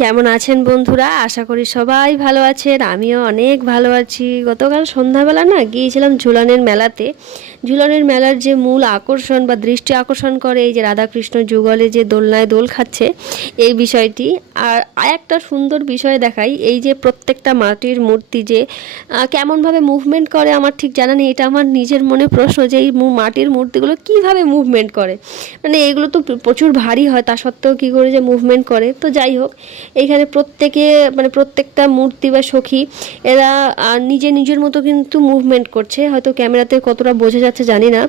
কেমন আছেন বন্ধুরা? আশা করি সবাই ভালো আছেন। আমিও অনেক ভালো আছি। গতকাল সন্ধ্যাবেলা না গিয়েছিলাম ঝুলনের মেলাতে। ঝুলনের মেলার যে মূল আকর্ষণ বা দৃষ্টি আকর্ষণ করে এই যে রাধাকৃষ্ণ যুগলে যে দোলনায় দোল খাচ্ছে এই বিষয়টি। আর একটা সুন্দর বিষয় দেখাই, এই যে প্রত্যেকটা মাটির মূর্তি যে কেমনভাবে মুভমেন্ট করে আমার ঠিক জানা নেই। এটা আমার নিজের মনে প্রশ্ন যে এই মাটির মূর্তিগুলো কিভাবে মুভমেন্ট করে। মানে এগুলো তো প্রচুর ভারী হয়, তা সত্ত্বেও কী করে যে মুভমেন্ট করে। তো যাই হোক, এইখানে প্রত্যেকে মানে প্রত্যেকটা মূর্তি বা সখী এরা নিজের মতো কিন্তু মুভমেন্ট করছে। হয়তো ক্যামেরাতে কতটা বোঝা যাচ্ছে জানি না,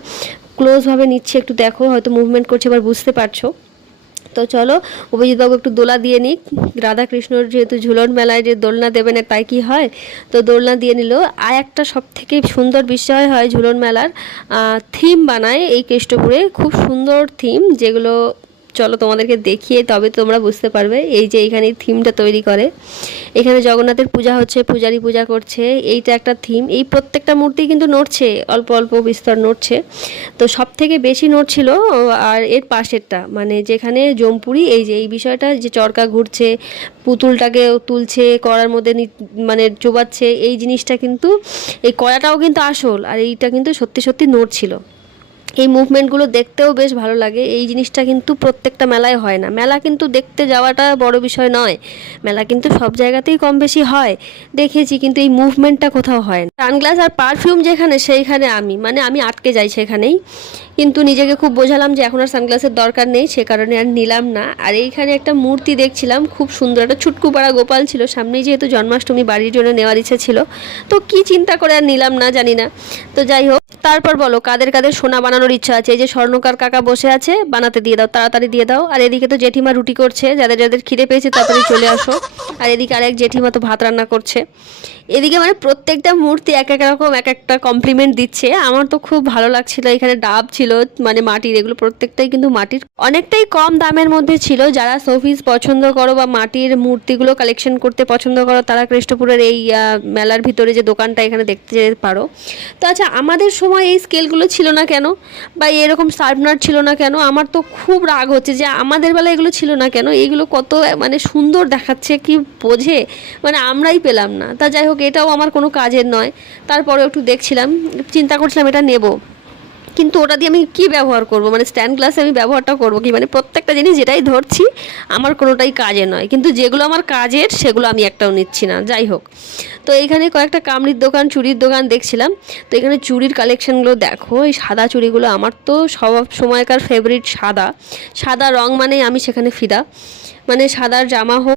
ক্লোজভাবে নিচ্ছে, একটু দেখো, হয়তো মুভমেন্ট করছে, এবার বুঝতে পারছো। তো চলো অভিজিৎবাবু একটু দোলা দিয়ে নিক। রাধাকৃষ্ণর যেহেতু ঝুলন মেলায় যে দোলনা দেবে না তাই কি হয়, তো দোলনা দিয়ে নিল। আর একটা সব থেকে সুন্দর বিষয় হয় ঝুলন মেলার থিম বানায় এই কেষ্টপুরে, খুব সুন্দর থিম, যেগুলো চলো তোমাদেরকে দেখিয়ে তবে তোমরা বুঝতে পারবে। এই যে এইখানে থিমটা তৈরি করে, এখানে জগন্নাথের পূজা হচ্ছে, পূজারী পূজা করছে, এইটা একটা থিম। এই প্রত্যেকটা মূর্তি কিন্তু নড়ছে, অল্প অল্প বিস্তর নড়ছে। তো সব থেকে বেশি নড়ছিল আর এর পাশেরটা, মানে যেখানে জম্পুরি, এই যে এই বিষয়টা যে চরকা ঘুরছে, পুতুলটাকে তুলছে, কড়ার মধ্যে মানে চোবাচ্ছে, এই জিনিসটা কিন্তু, এই কড়াটাও কিন্তু আসল, আর এইটা কিন্তু সত্যি সত্যি নড়ছিল। এই মুভমেন্টগুলো দেখতেও বেশ ভালো লাগে। এই জিনিসটা কিন্তু প্রত্যেকটা মেলায় হয় না। মেলা কিন্তু দেখতে যাওয়াটা বড় বিষয় নয়, মেলা কিন্তু সব জায়গাতেই কম বেশি হয় দেখেছি, কিন্তু এই মুভমেন্টটা কোথাও হয় না। সানগ্লাস আর পারফিউম যেখানে সেইখানে আমি আটকে যাই সেখানেই। কিন্তু নিজেকে খুব বোঝালাম যে এখন আর সানগ্লাসের দরকার নেই, সে কারণে আর নিলাম না। আর এইখানে একটা মূর্তি দেখছিলাম খুব সুন্দর, একটা ছুটকু পাড়া গোপাল ছিল সামনেই, যেহেতু জন্মাষ্টমী বাড়ির জন্য নেওয়ার ইচ্ছা ছিল, তো কি চিন্তা করে আর নিলাম না জানি না। তো যাই হোক, তারপর বলো কাদের কাদের সোনা বানানোর ইচ্ছা আছে। এই যে স্বর্ণকার কাকা বসে আছে, বানাতে দিয়ে দাও, তাড়াতাড়ি দিয়ে দাও। আর এদিকে তো জেঠিমা রুটি করছে, যাদের যাদের খিদে পেয়েছে তাড়াতাড়ি চলে আসো। আর এদিকে আরেক জেঠিমা তো ভাত রান্না করছে। এদিকে মানে প্রত্যেকটা মূর্তি এক এক রকম এক একটা কমপ্লিমেন্ট দিচ্ছে। আমার তো খুব ভালো লাগছিল। এখানে ডাব ছিল, মানে মাটির, এগুলো প্রত্যেকটাই কিন্তু মাটির, অনেকটাই কম দামের মধ্যে ছিল। যারা শোপিস পছন্দ করো বা মাটির মূর্তিগুলো কালেকশন করতে পছন্দ করো, তারা কৃষ্ণপুরের এই মেলার ভিতরে যে দোকানটা এখানে দেখতে যেতে পারো। তো আচ্ছা, আমাদের সময় এই স্কেলগুলো ছিল না কেন, বা এরকম শার্পনার ছিল না কেন? আমার তো খুব রাগ হচ্ছে যে আমাদের বেলা এগুলো ছিল না কেন। এইগুলো কত মানে সুন্দর দেখাচ্ছে, কি বোঝে, মানে আমরাই পেলাম না। তা যাই হোক, এটাও আমার কোনো কাজের নয়। তারপরে একটু দেখছিলাম, চিন্তা করছিলাম এটা নেব, কিন্তু ওটা দিয়ে আমি কী ব্যবহার করব, মানে স্ট্যান্ড গ্লাসে আমি ব্যবহারটা করব কি? মানে প্রত্যেকটা জিনিস যেটাই ধরছি আমার কোনোটাই কাজে নয়, কিন্তু যেগুলো আমার কাজের সেগুলো আমি একটাও নিচ্ছি না। যাই হোক, তো এইখানে কয়েকটা কামড়ির দোকান, চুড়ির দোকান দেখছিলাম। তো এখানে চুড়ির কালেকশানগুলো দেখো, এই সাদা চুড়িগুলো আমার তো সব সময়কার ফেভারিট। সাদা সাদা রং মানে আমি সেখানে ফিদা। মানে সাদার জামা হোক